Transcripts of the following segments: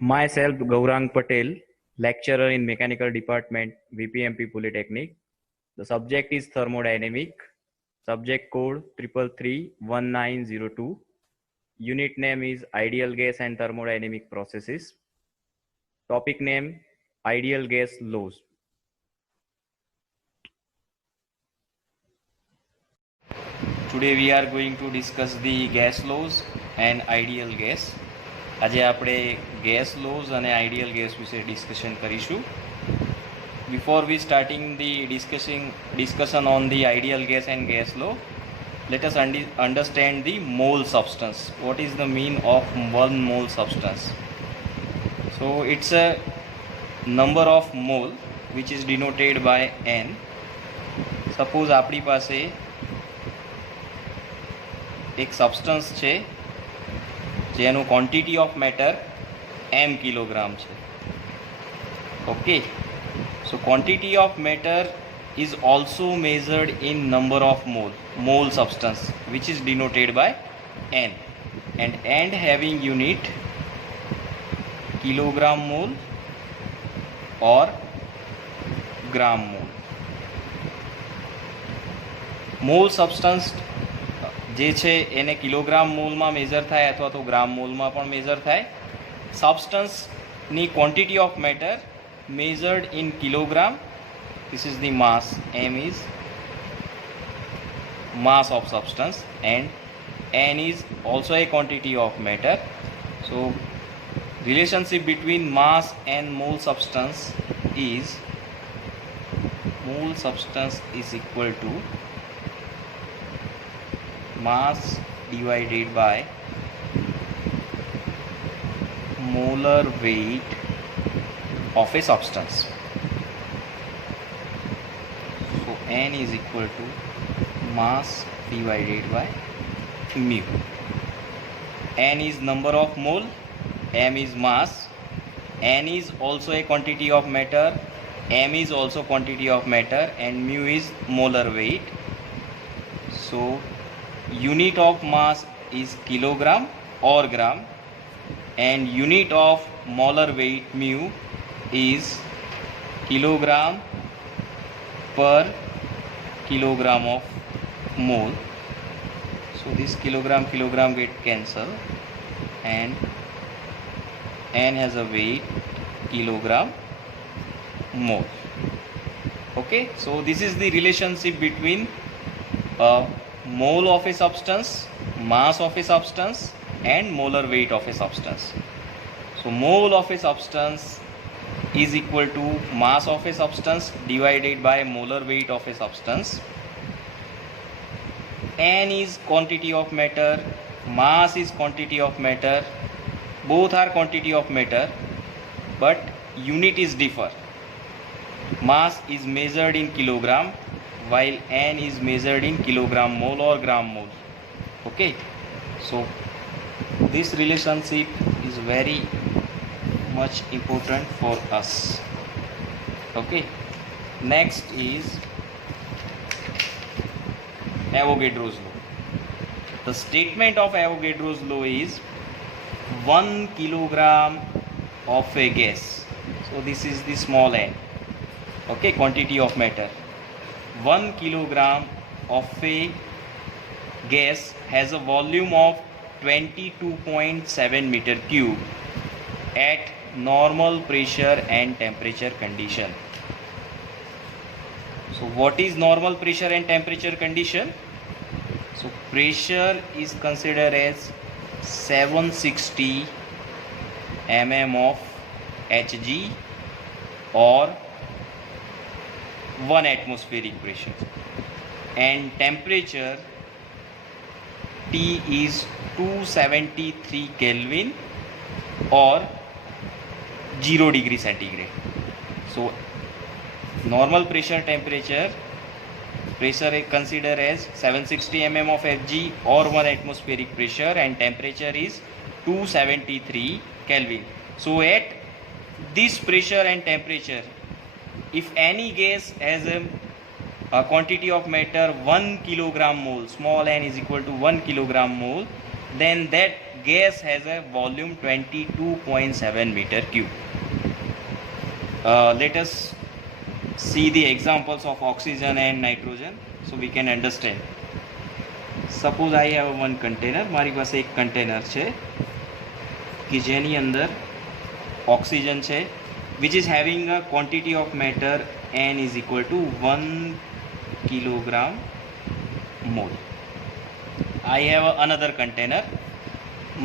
Myself, Gaurang Patel, lecturer in Mechanical Department, VPMP Polytechnic. The subject is Thermodynamic. Subject code 3331902. Unit name is Ideal Gas and Thermodynamic Processes. Topic name Ideal Gas Laws. Today we are going to discuss the gas laws and ideal gas. આજે આપણે gas lose અને ideal gas વિશે discussion કરીશું. Before we starting the discussion on the ideal gas and gas law, let us understand the mole substance. What is the mean of 1 mole substance? So it's a number of mole which is denoted by n. Suppose આપણી પાસે એક substance છે જેનું quantity of matter m kilogram છે. Okay, so quantity of matter is also measured in number of mole substance, which is denoted by n, and having unit kilogram mole or gram mole. Mole substance જે છે એને kilogram મોલમાં measure થાય અથવા તો ગ્રામ મોલમાં પણ મેઝર થાય. સબસ્ટન્સની quantity of matter measured in kilogram. This is the mass. M is mass of substance and n is also a quantity of matter. So relationship between mass and mole substance is equal to mass divided by molar weight of a substance. So n is equal to mass divided by mu. N is number of mole, m is mass, n is also a quantity of matter, m is also quantity of matter, and mu is molar weight. So unit of mass is kilogram or gram, and unit of molar weight mu is kilogram per kilogram of mole. So this kilogram get cancel, and n has a weight kilogram mole. Okay, so this is the relationship between mole of a substance, mass of a substance, and molar weight of a substance. So mole of a substance is equal to mass of a substance divided by molar weight of a substance. N is quantity of matter, mass is quantity of matter. Both are quantity of matter, but unit is differ. Mass is measured in kilogram, while n is measured in kilogram mole or gram mole. Okay, so this relationship is very much important for us. Okay, next is Avogadro's law. The statement of Avogadro's law is 1 kilogram of a gas. So this is the small n. Okay, quantity of matter. 1 kilogram of a gas has a volume of 22.7 meter cube at normal pressure and temperature condition. So what is normal pressure and temperature condition? So pressure is considered as 760 mm of Hg or 1 atmospheric pressure, and temperature T is 273 Kelvin or 0 degree centigrade. So normal pressure is considered as 760 mm of Fg or 1 atmospheric pressure, and temperature is 273 Kelvin. So at this pressure and temperature, if any gas has a quantity of matter 1 kilogram mole, small n is equal to 1 kilogram mole, then that gas has a volume 22.7 meter cube. Let us see the examples of oxygen and nitrogen so we can understand. Suppose I have one container, મારી પાસે એક container છે કે જેની અંદર oxygen છે which is having a quantity of matter n is equal to 1 kilogram mole. I have another container,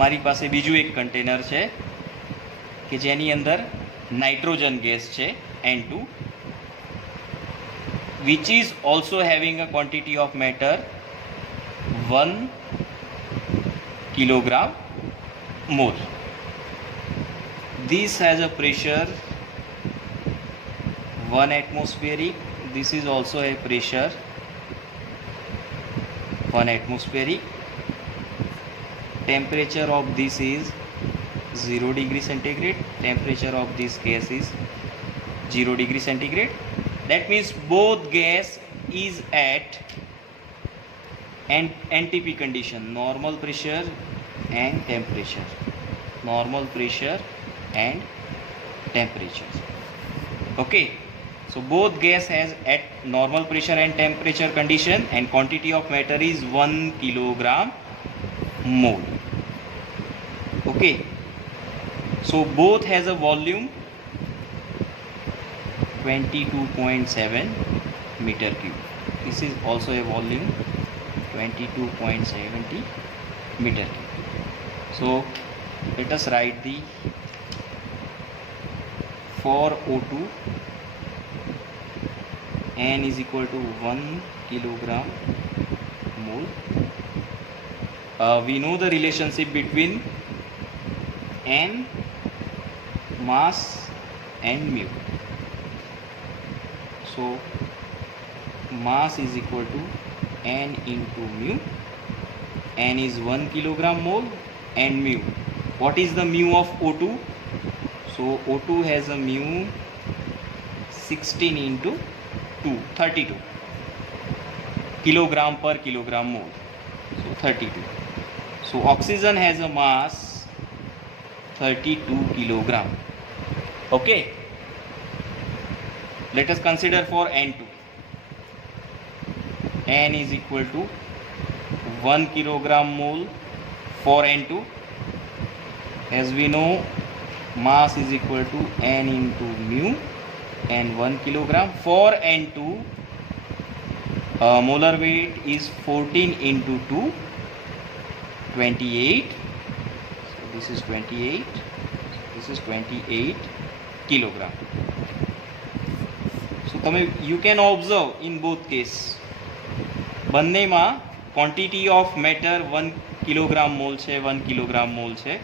મારી પાસે બીજું એક container છે કે જેની અંદર nitrogen gas છે N2 which is also having a quantity of matter 1 kilogram mole. This has a pressure 1 atmospheric. This is also a pressure 1 atmospheric. Temperature of this is 0 degree centigrade. Temperature of this gas is 0 degree centigrade. That means both gas is at NTP condition, normal pressure and temperature. Normal pressure and temperature. Okay, so both gas has at normal pressure and temperature condition and quantity of matter is 1 kilogram mole. Okay, so both has a volume 22.7 meter cube. This is also a volume 22.70 meter cube. So let us write the for O2 n is equal to 1 kilogram mole. We know the relationship between n, mass and mu. So mass is equal to n into mu. N is 1 kilogram mole and mu. What is the mu of O2? So O2 has a mu 16 into 2, 32 kilogram per kilogram mole. So 32. So oxygen has a mass 32 kilogram. Okay. Let us consider for N2. N is equal to 1 kilogram mole for N2. As we know, mass is equal to n into mu and 1 kilogram. For N2, molar weight is 14 into 2, 28. So this is 28. This is 28 kilogram. So you can observe in both case બંનેમાં quantity of matter 1 kilogram mole છે, 1 kilogram mole છે.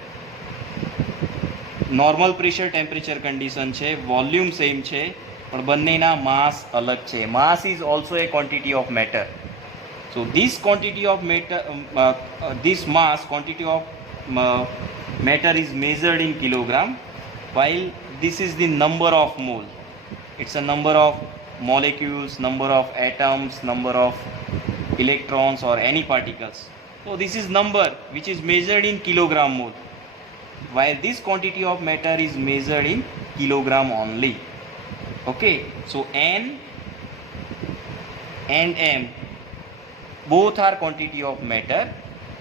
Normal pressure temperature condition છે, volume same છે, પણ બંનેના mass અલગ છે. Mass is also a quantity of matter. So this quantity of matter, this mass quantity of matter is measured in kilogram, while this is the number of mole. It's a number of molecules, number of atoms, number of electrons or any particles. So this is number which is measured in kilogram mole, while this quantity of matter is measured in kilogram only. Okay, so N and M both are quantity of matter,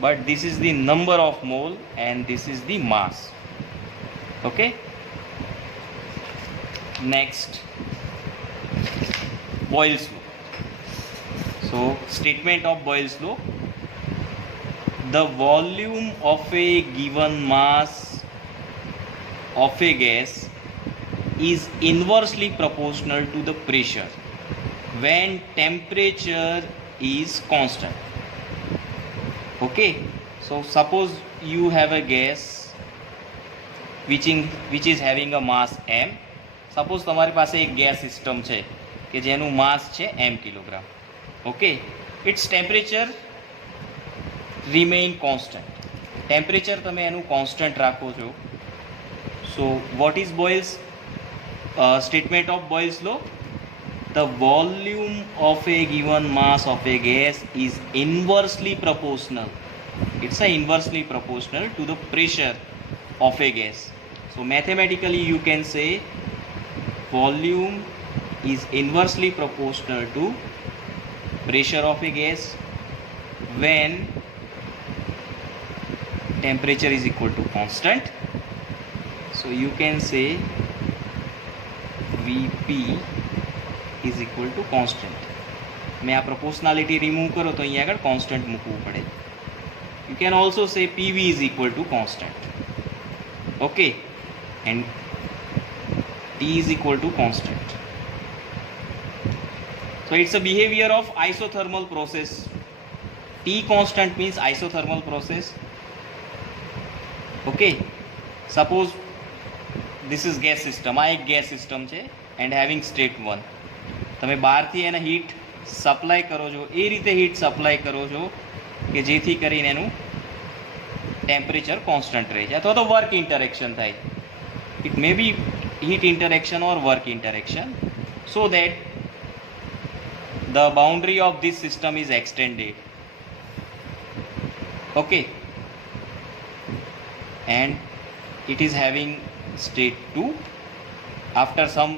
but this is the number of mole and this is the mass. Okay, next, Boyle's law. So statement of Boyle's law: the volume of a given mass of a gas is inversely proportional to the pressure when temperature is constant. Okay, so suppose you have a gas which is having a mass m. Suppose તમારી પાસે એક gas system છે કે જેનું mass છે m kilogram. Okay, it's temperature remain constant. Temperature તમે એનું constant રાખો છો. So what is Boyle's statement of Boyle's law? The volume of a given mass of a gas is inversely proportional. It's a inversely proportional to the pressure of a gas. So mathematically you can say volume is inversely proportional to pressure of a gas when temperature is equal to constant. So you can say Vp is equal to constant. मैं आ proportionality remove करो तो यहाँ अगर constant मूकવું પડે. You can also say PV is equal to constant. Okay, and T is equal to constant. So it's a behavior of isothermal process. T constant means isothermal process. Okay, suppose this is gas system. આ એક gas system છે and having state 1. તમે બહારથી એને heat supply કરો છો, એ રીતે heat supply કરો છો કે જેથી કરીને એનું ટેમ્પરેચર કોન્સ્ટન્ટ રહે છે, અથવા તો વર્ક ઇન્ટરેક્શન થાય. It may be heat interaction or work interaction, so that the boundary of this system is extended. Okay, and it is having state 2 after some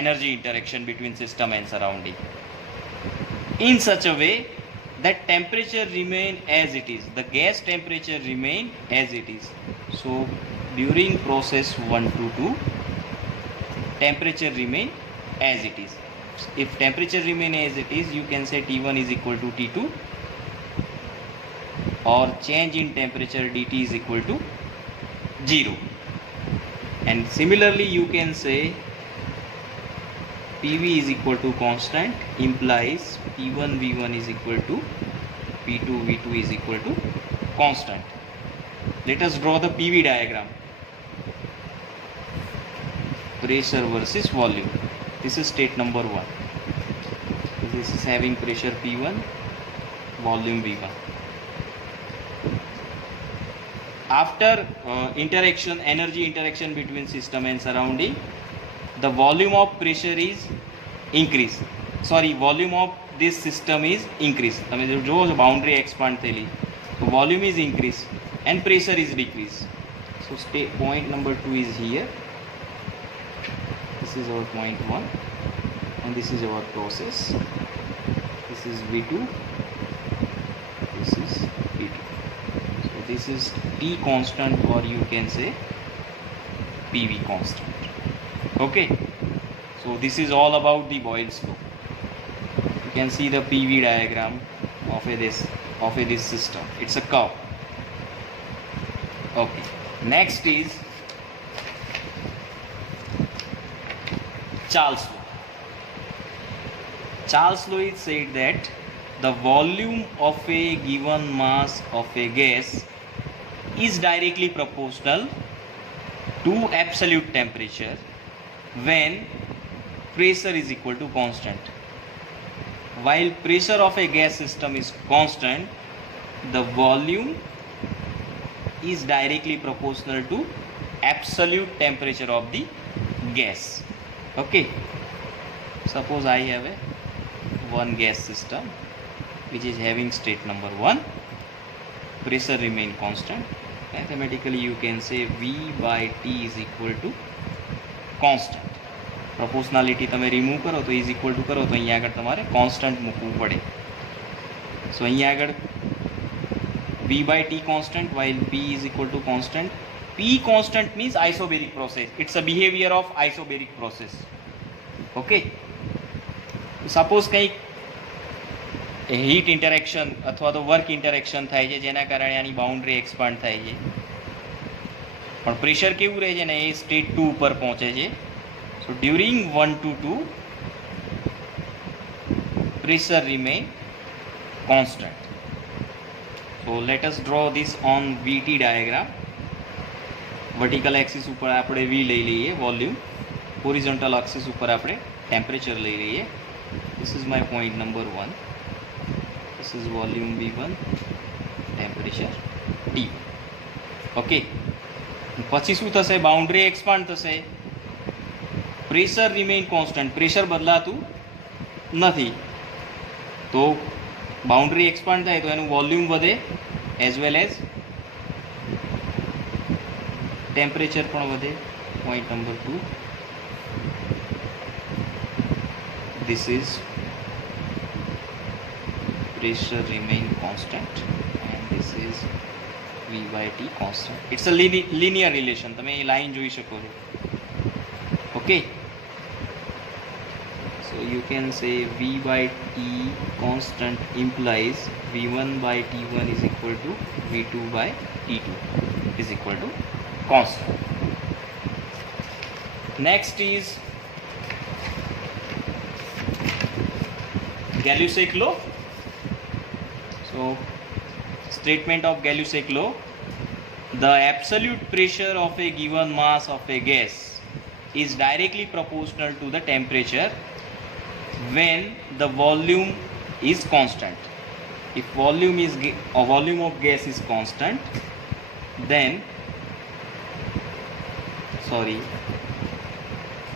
energy interaction between system and surrounding in such a way that temperature remain as it is, the gas temperature remain as it is. So during process 1 to 2 temperature remain as it is. If temperature remain as it is, you can say T1 is equal to T2, or change in temperature dt is equal to 0. And similarly you can say PV is equal to constant implies P1 V1 is equal to P2 V2 is equal to constant. Let us draw the PV diagram. Pressure versus volume. This is state number 1. This is having pressure P1, volume V1. After interaction, energy interaction between system and surrounding, the volume of pressure is increased. Sorry, volume of this system is increased. તમે જો boundary expand થયેલી, so volume is increased and pressure is decreased. So point number 2 is here. This is our point 1 and this is our process. This is V2, this is V2. So this is T constant, or you can say PV constant. Okay, so this is all about the Boyle's law. You can see the PV diagram of this system. It's a curve. Okay, next is Charles law. Charles law is said that the volume of a given mass of a gas is directly proportional to absolute temperature when pressure is equal to constant. While pressure of a gas system is constant, the volume is directly proportional to absolute temperature of the gas. Okay, suppose I have a one gas system which is having state number 1, pressure remain constant. Mathematically you can say V by T is equal to constant. Proportionality તમે remove કરો તો is equal to કરો તો અહીંયા આગળ તમારે constant મૂકવું પડે. So અહીંયા આગળ V by T constant while P is equal to constant. P constant means isobaric process. It's a behavior of isobaric process. Okay, suppose કંઈક હીટ ઇન્ટરેક્શન અથવા તો વર્ક ઇન્ટરેક્શન થાય છે જેના કારણે આની બાઉન્ડ્રી એક્સપાન્ડ થાય છે, પણ પ્રેશર કેવું રહે છે ને, એ સ્ટેટ 2 ઉપર પહોંચે છે. સો during 1 to 2 pressure remain constant. So let us draw this on VT diagram. Vertical axis ઉપર આપણે V લઈ લઈએ વોલ્યુમ, હોરિઝોન્ટલ એક્સિસ ઉપર આપણે ટેમ્પરેચર લઈ લઈએ. This is my point number 1. This is volume V1, temperature T. Okay, પછી શું થશે, બાઉન્ડ્રી એક્સપાન્ડ થશે, પ્રેશર રિમેઇન કોન્સ્ટન્ટ, પ્રેશર બદલાતું નથી. તો બાઉન્ડ્રી એક્સપાન્ડ થાય તો એનું વોલ્યુમ વધે એઝ વેલ એઝ ટેમ્પરેચર પણ વધે. Point number 2, this is pressure remain constant and this is V by T constant. It's a linear relation. તમે એ લાઈન જોઈ શકો છો. Okay, so you can say V by T constant implies V1 by T1 is equal to V2 by T2 is equal to constant. Next is Gay-Lussac law. So statement of Gay-Lussac law: the absolute pressure of a given mass of a gas is directly proportional to the temperature when the volume is constant. If volume of gas is constant, then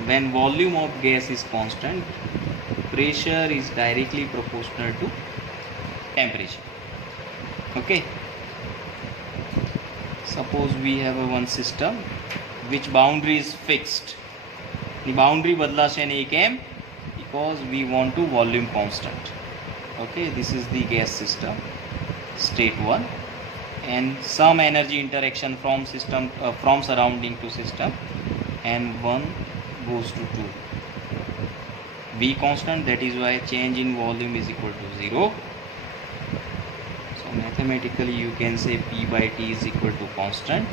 when volume of gas is constant, pressure is directly proportional to temperature. Okay, suppose we have one system which boundary is fixed. The boundary બદલાશે નહીં. કેમ? Because we want to volume constant. Okay, this is the gas system, state 1, and some energy interaction from system from surrounding to system, and 1 goes to 2. V constant, that is why change in volume is equal to 0. So mathematically you can say P by T is equal to constant.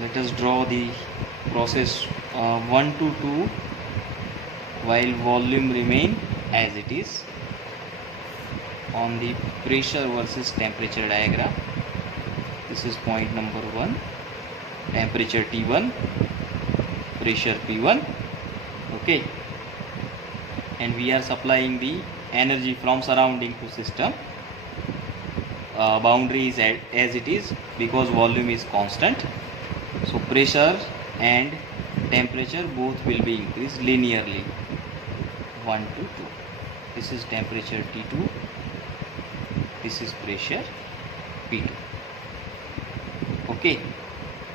Let us draw the process 1 to 2 while volume remain as it is on the pressure versus temperature diagram. This is point number 1, temperature T1, pressure P1. Okay, and we are supplying the energy from surrounding to system. Boundary is as it is because volume is constant, so pressure and temperature both will be increased linearly, 1 to 2. This is temperature T2, this is pressure P2. Okay,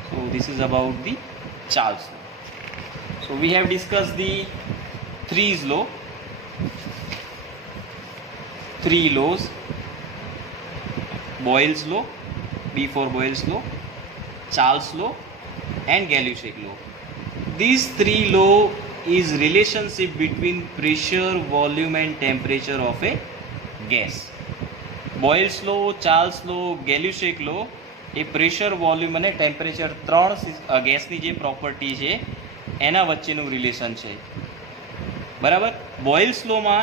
so this is about the Charles law. So we have discussed the three laws: Boyle's law, B for Boyle's law, Charles law, and Gay-Lussac law. These three law is relationship between pressure, volume, and temperature of a gas. Boyle's law, Charles law, Gay-Lussac law A pressure, volume અને temperature ત્રણ ગેસની જે property છે એના વચ્ચેનું relation છે. બરાબર. Boyle's લોમાં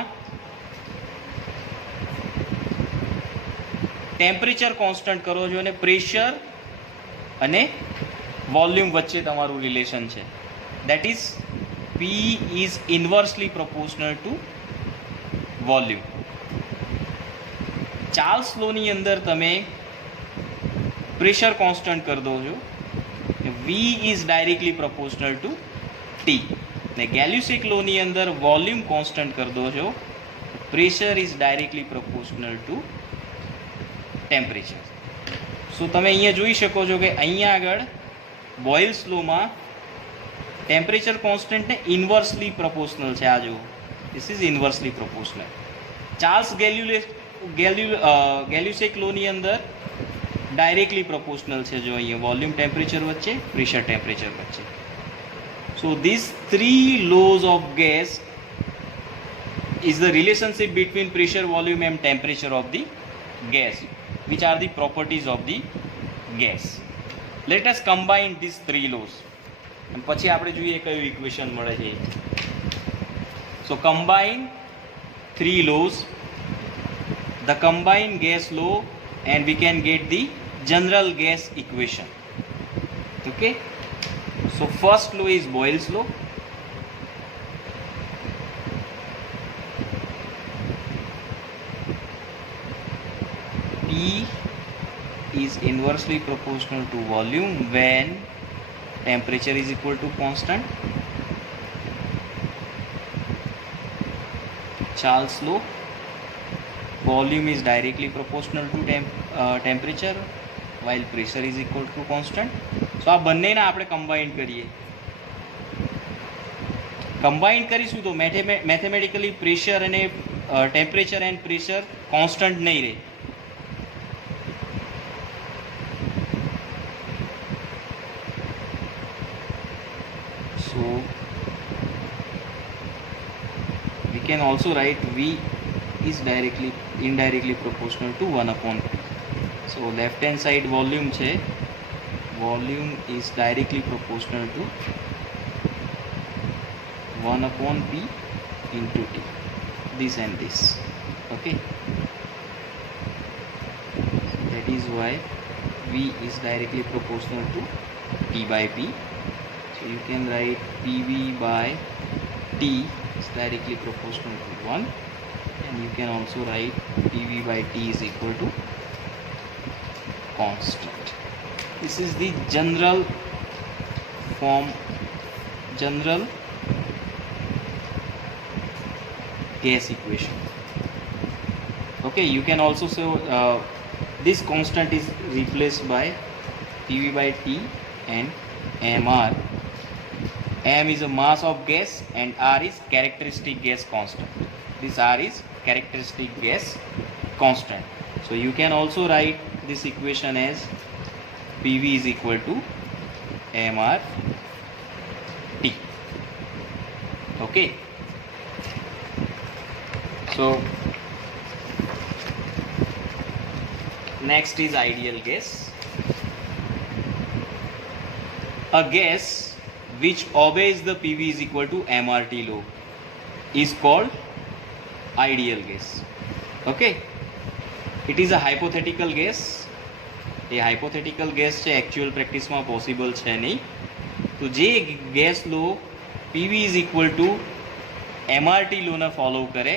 ટેમ્પરેચર કોન્સ્ટન્ટ કરો છો અને પ્રેશર અને વોલ્યુમ વચ્ચે તમારું રિલેશન છે. That is P is inversely proportional to volume. Charles લોની અંદર તમે પ્રેશર કોન્સ્ટન્ટ કરી દો છો, V is directly proportional to T. ને ગેલ્યુસેક લોની અંદર વોલ્યુમ કોન્સ્ટન્ટ કરી દો છો, pressure is directly proportional to temperature. So તમે અહીંયા જોઈ શકો છો કે અહીંયા આગળ બોયલ્સ લોમાં ટેમ્પરેચર કોન્સ્ટન્ટને ઇન્વર્સલી પ્રોપોર્શનલ છે. આ જુઓ, this is inversely proportional. Charles Gay Lussac લોની અંદર ડાયરેક્ટલી પ્રોપોર્શનલ છે. જો અહીંયા વોલ્યુમ ટેમ્પરેચર વચ્ચે, પ્રેશર ટેમ્પરેચર વચ્ચે. So these three laws of gas is the relationship between pressure, volume and temperature of the gas, which are the properties of the gas. Let us combine these three laws. અને પછી આપણે જોઈએ કયું equation મળે છે. So combine three laws, the combined gas law, and we can get the general gas equation. Okay, so first law is Boyle's law. P is inversely proportional to volume when temperature is equal to constant. Charles law, volume is directly proportional to temperature while pressure is equal to constant. So આ બંનેના આપણે combine કરીએ. Combine કરીશું તો mathematically pressure અને temperature and pressure constant નહીં રહે. So we can also write V is indirectly proportional to 1 upon P. So left hand side volume છે, volume is directly proportional to 1 upon P into T, this and this. Okay, that is why V is directly proportional to T by P. So you can write PV by T is directly proportional to 1, and you can also write PV by T is equal to constant. This is the general gas equation. Okay, you can also say this constant is replaced by PV by T and MR. M is a mass of gas and R is characteristic gas constant. This R is characteristic gas constant. So you can also write this equation as PV is equal to MR T. Okay. So next is ideal gas. A gas which obeys the PV is equal to MRT law is called ideal gas. Okay, it is a hypothetical gas. ये hypothetical gas છે, actual practice માં possible છે નહીં. તો જે gas law PV is equal to MRT law ને follow કરે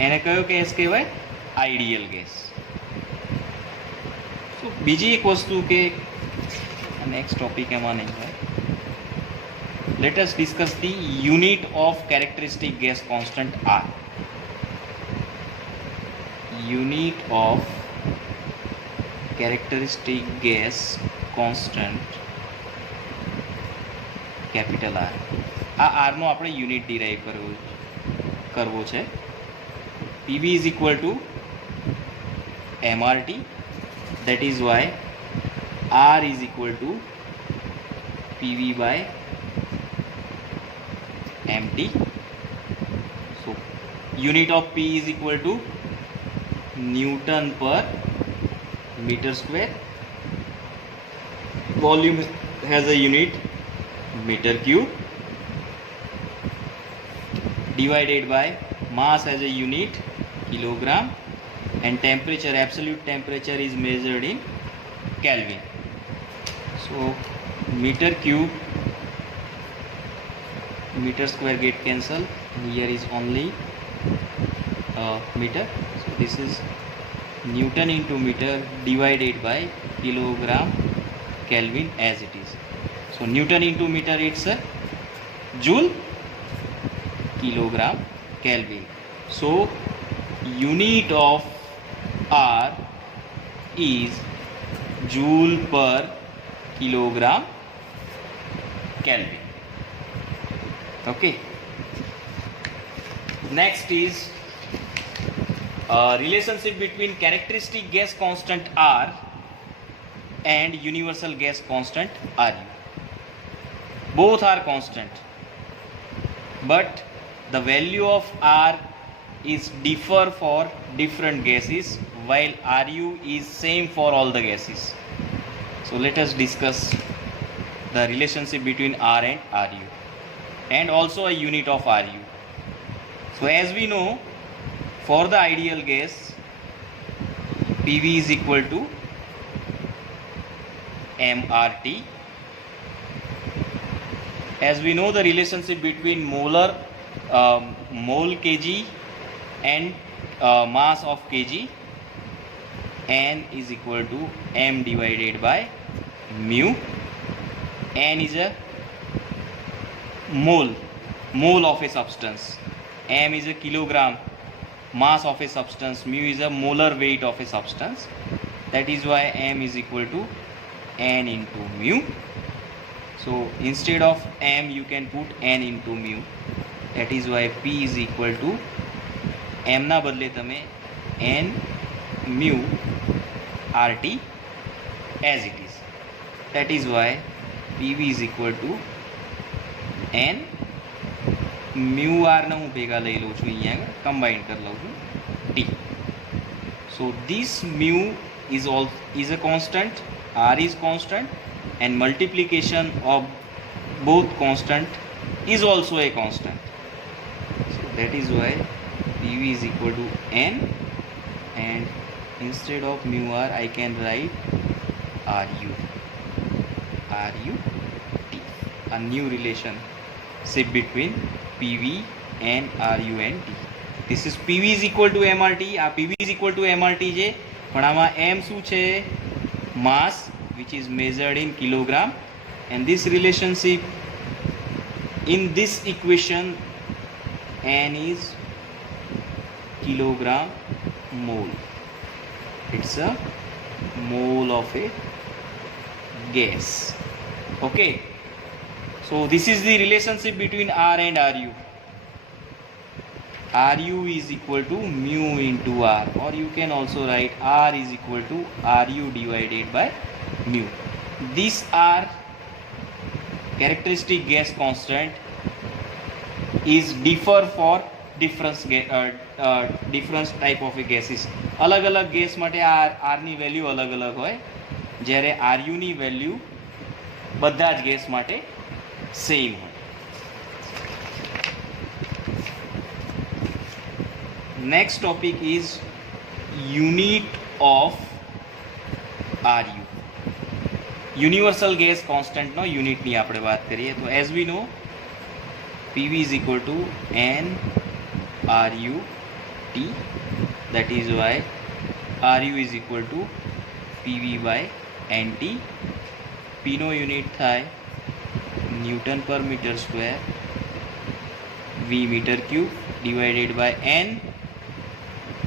એને કયો gas કહેવાય? ideal gas. So બીજી એક વસ્તુ કે next topic એમાં નહીં હોય. Let us discuss the unit of characteristic gas constant R. Unit of characteristic gas constant capital R. આ R નો આપણે યુનિટ ડિરાઈવ કરવો છે. PV is equal to MRT. That is why R is equal to PV by MT. So unit of P is equal to Newton per meter square. Volume has a unit meter cube, divided by mass has a unit kilogram, and temperature, absolute temperature is measured in Kelvin. So meter cube, meter square get cancel, here is only meter. So this is Newton into meter divided by kilogram Kelvin as it is. So Newton into meter, it's a joule, kilogram Kelvin. So unit of R is joule per kilogram Kelvin. Okay. Next is relationship between characteristic gas constant R and universal gas constant RU. Both are constant, but the value of R is differ for different gases, while RU is same for all the gases. So let us discuss the relationship between R and RU, and also a unit of RU. So as we know, for the ideal gas, PV is equal to MRT. As we know the relationship between mole kg and mass of kg, N is equal to M divided by mu. N is a mole of a substance. M is a kilogram mass of a substance, mu is a molar weight of a substance. That is why m is equal to n into mu. So instead of m you can put n into mu. That is why p is equal to m ના બદલે તમે n mu RT as it is. That is why PV is equal to n mu r ને હું ભેગા લઈ લઉં છું, અહીંયા કમ્બાઈન કરી લઉં છું t. So this mu is a constant, r is constant, and multiplication of both constant is also a constant. So that is why PV is equal to n, and instead of mu r I can write RU T, a new relationship between PV and RU and T. This is PV is equal to MRT. આ PV is equal to MRT છે, પણ આમાં M શું છે? Mass, which is measured in kilogram, and this relationship in this equation N is kilogram mole. It's a mole of a gas. Okay, so this is the relationship between R and RU. RU is equal to mu into R, or you can also write R is equal to RU divided by mu. These are characteristic gas constant is differ for different type of a gases. अलग अलग gas માટે R ની value अलग अलग હોય, જ્યારે RU ની value બધા જ ગેસ માટે સેમ હોય. Next topic is unit of RU. Universal gas કોન્સ્ટન્ટનો યુનિટની આપણે વાત કરીએ તો as we know PV is equal to n RU T. That is why RU is equal to PV by NT. P નો unit થાય newton per metre square, V metre cube divided by n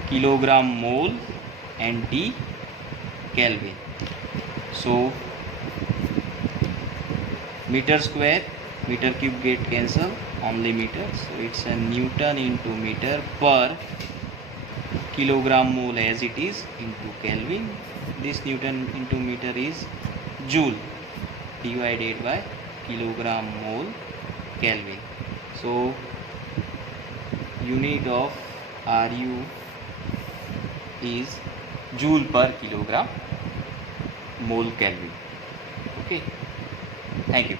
kilogram mole and T Kelvin. So meter square, meter cube get cancel, only meter. So it's a Newton into meter per kilogram mole as it is into Kelvin. This Newton into meter is joule divided by kilogram mole Kelvin. So unit of RU is joule per kilogram mole Kelvin. Okay, thank you.